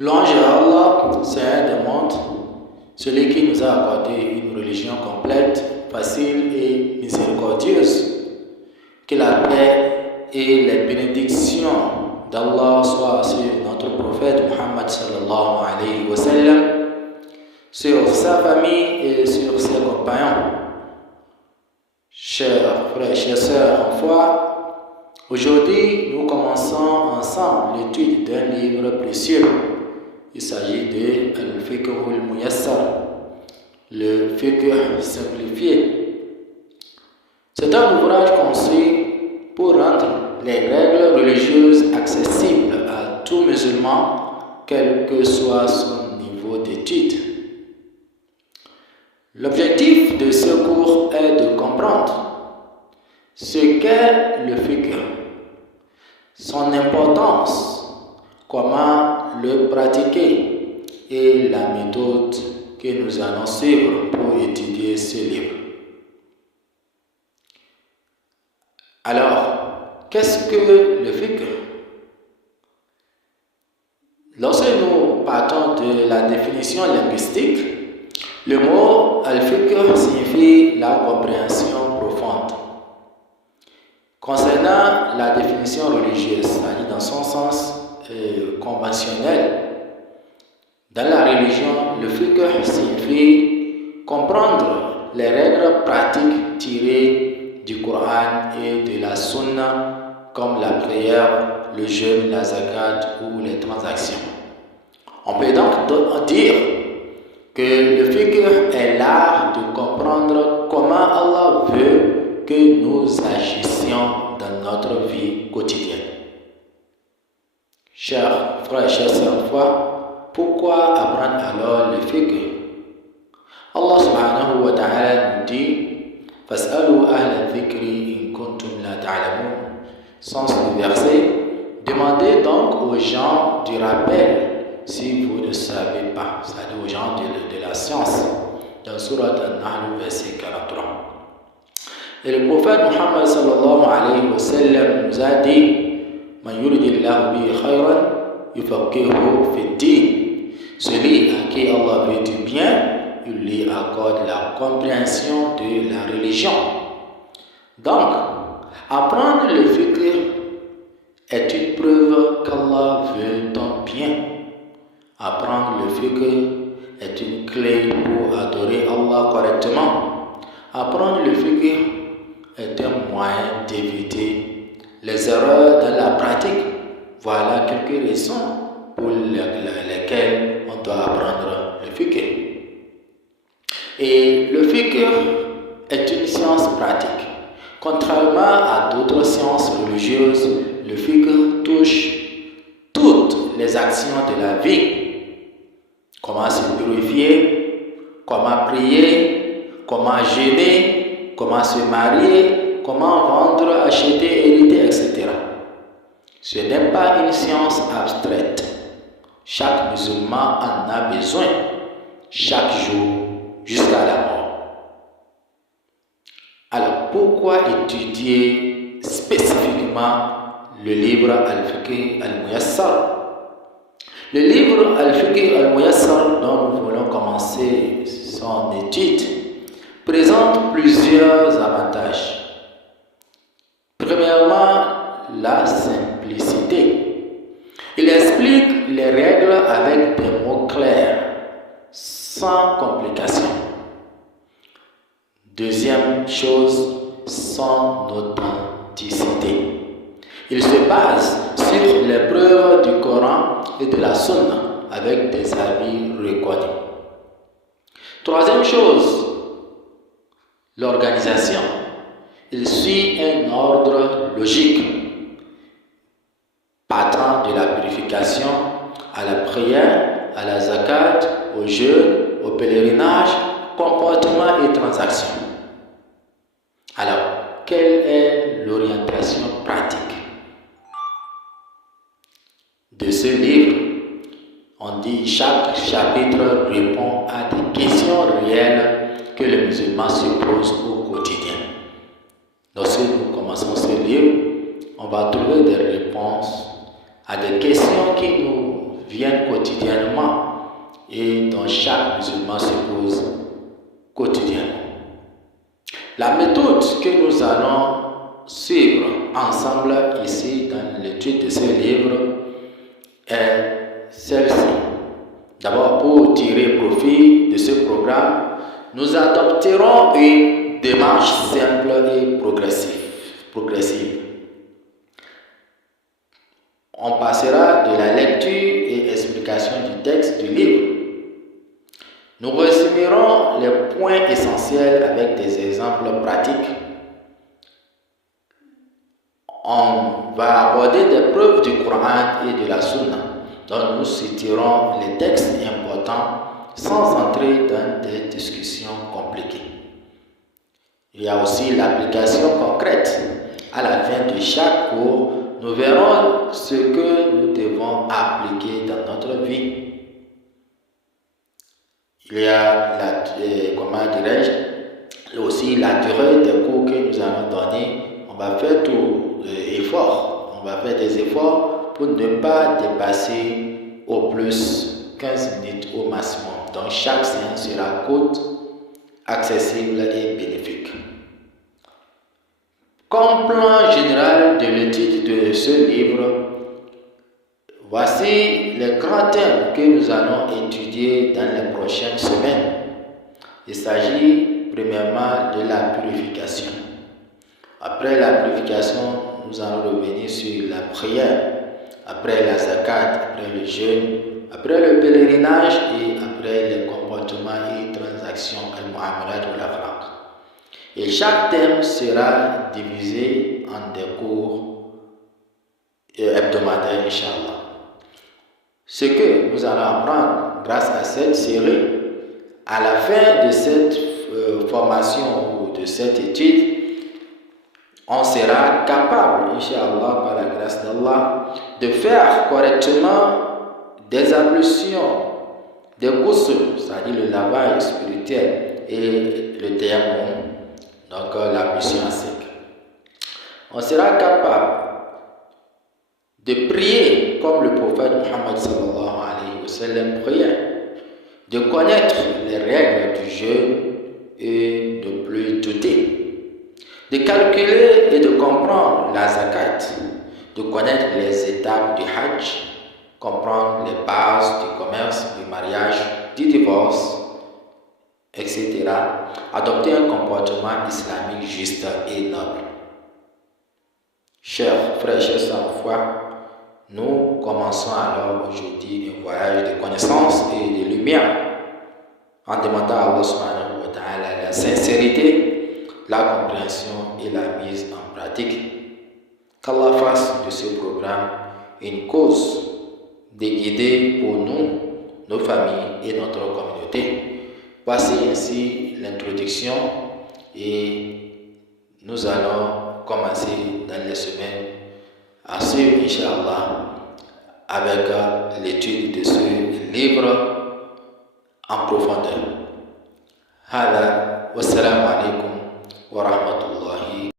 Louange à Allah, c'est un des mondes, celui qui nous a accordé une religion complète, facile et miséricordieuse. Que la paix et les bénédictions d'Allah soient sur notre prophète Muhammad sallallahu alayhi wa sallam, sur sa famille et sur ses compagnons. Chers frères et chères sœurs en foi, aujourd'hui nous commençons ensemble l'étude d'un livre précieux. Il s'agit de Al-Fiqh al-Muyassar, le fiqh simplifié. C'est un ouvrage conçu pour rendre les règles religieuses accessibles à tout musulman, quel que soit son niveau d'étude. L'objectif de ce cours est de comprendre ce qu'est le fiqh, son importance, comment le pratiquer et la méthode que nous allons suivre pour étudier ce livre. Alors, qu'est-ce que le fiqh? Lorsque nous partons de la définition linguistique, le mot al-fiqh signifie la compréhension profonde. Concernant la définition religieuse, c'est-à-dire dans son sens conventionnel, dans la religion, le fiqh signifie comprendre les règles pratiques tirées du Coran et de la Sunna, comme la prière, le jeûne, la zakat ou les transactions. On peut donc dire que le fiqh est l'art de comprendre comment Allah veut que nous agissions dans notre vie quotidienne. Chers frères et chères sœurs en foi, pourquoi apprendre alors le fiqh? Allah subhanahu wa ta'ala nous dit Fas'alu ahla dhikri in kuntum la ta'lamun. Sens du verset, demandez donc aux gens du rappel si vous ne savez pas, c'est-à-dire aux gens de la science, dans Surat An-Nahl, verset 43. Et le prophète Muhammad sallallahu alayhi wa sallam nous a dit Man yuridillahu bihi khayran yufaqihuhu fid-din. Celui à qui Allah veut du bien, il lui accorde la compréhension de la religion. Donc, apprendre le fiqh est une preuve qu'Allah veut ton bien. Apprendre le fiqh est une clé pour adorer Allah correctement. Apprendre le fiqh est un moyen d'éviter les erreurs dans la pratique. Voilà quelques raisons pour lesquelles on doit apprendre le fiqh. Et le fiqh est une science pratique. Contrairement à d'autres sciences religieuses, le fiqh touche toutes les actions de la vie. Comment se purifier, comment prier, comment jeûner, comment se marier, comment vendre, acheter, hériter, etc. Ce n'est pas une science abstraite. Chaque musulman en a besoin, chaque jour, jusqu'à la mort. Alors, pourquoi étudier spécifiquement le livre Al-Fiqh al-Muyassar? Le livre Al-Fiqh al-Muyassar, dont nous voulons commencer son étude, présente plusieurs avantages. Premièrement, la simplicité. Il explique les règles avec des mots clairs, sans complications. Deuxième chose, son authenticité. Il se base sur les preuves du Coran et de la Sunna avec des avis reconnus. Troisième chose, l'organisation. Il suit un ordre logique, partant de la purification à la prière, à la zakat, au jeûne, au pèlerinage, comportement et transactions. Alors, quelle est l'orientation pratique de ce livre? On dit chaque chapitre répond à des questions réelles que le musulman se pose au quotidien. Lorsque nous commençons ce livre, on va trouver des réponses à des questions qui nous viennent quotidiennement et dont chaque musulman se pose quotidiennement. La méthode que nous allons suivre ensemble ici dans l'étude de ce livre est celle-ci. D'abord, pour tirer profit de ce programme, nous adopterons une démarche simple et progressive. On passera de la lecture et explication du texte du livre. Nous résumerons les points essentiels avec des exemples pratiques. On va aborder des preuves du Coran et de la Sunna, dont nous citerons les textes importants sans entrer dans des discussions compliquées. Il y a aussi l'application concrète. À la fin de chaque cours, nous verrons ce que nous devons appliquer dans notre vie. Il y a aussi la durée des cours que nous allons donner. On va faire On va faire des efforts pour ne pas dépasser au plus 15 minutes au maximum. Donc chaque séance sera courte, accessible et bénéfique. Comme plan général de l'étude de ce livre, voici les grands thèmes que nous allons étudier dans les prochaines semaines. Il s'agit premièrement de la purification. Après la purification, nous allons revenir sur la prière, après la zakat, après le jeûne, après le pèlerinage et après les comportements et transactions, al-mu'amalat ou l'akhlaq. Et chaque thème sera divisé en des cours hebdomadaires, Inch'Allah. Ce que nous allons apprendre grâce à cette série, à la fin de cette formation ou de cette étude, on sera capable, Inch'Allah, par la grâce d'Allah, de faire correctement des ablutions, des ghusl, c'est-à-dire le lavage spirituel et le tayammum, donc l'ablution à sec. On sera capable de prier comme le prophète Muhammad sallallahu alayhi wa sallam priait, de connaître les règles du jeûne et de ne plus douter, de calculer et de comprendre la zakat, de connaître les étapes du hajj, comprendre les bases du commerce, du mariage, du divorce, etc. Adopter un comportement islamique juste et noble. Chers frères, chers sœurs en foi, nous commençons alors aujourd'hui un voyage de connaissance et de lumière en demandant à Allah subhanahu wa ta'ala la sincérité, la compréhension et la mise en pratique. Qu'Allah fasse de ce programme une cause de guider pour nous, nos familles et notre communauté. Voici ainsi l'introduction et nous allons commencer dans les semaines à suivre, Inch'Allah, avec l'étude de ce livre en profondeur. Hada, wassalamu alaikum wa rahmatullahi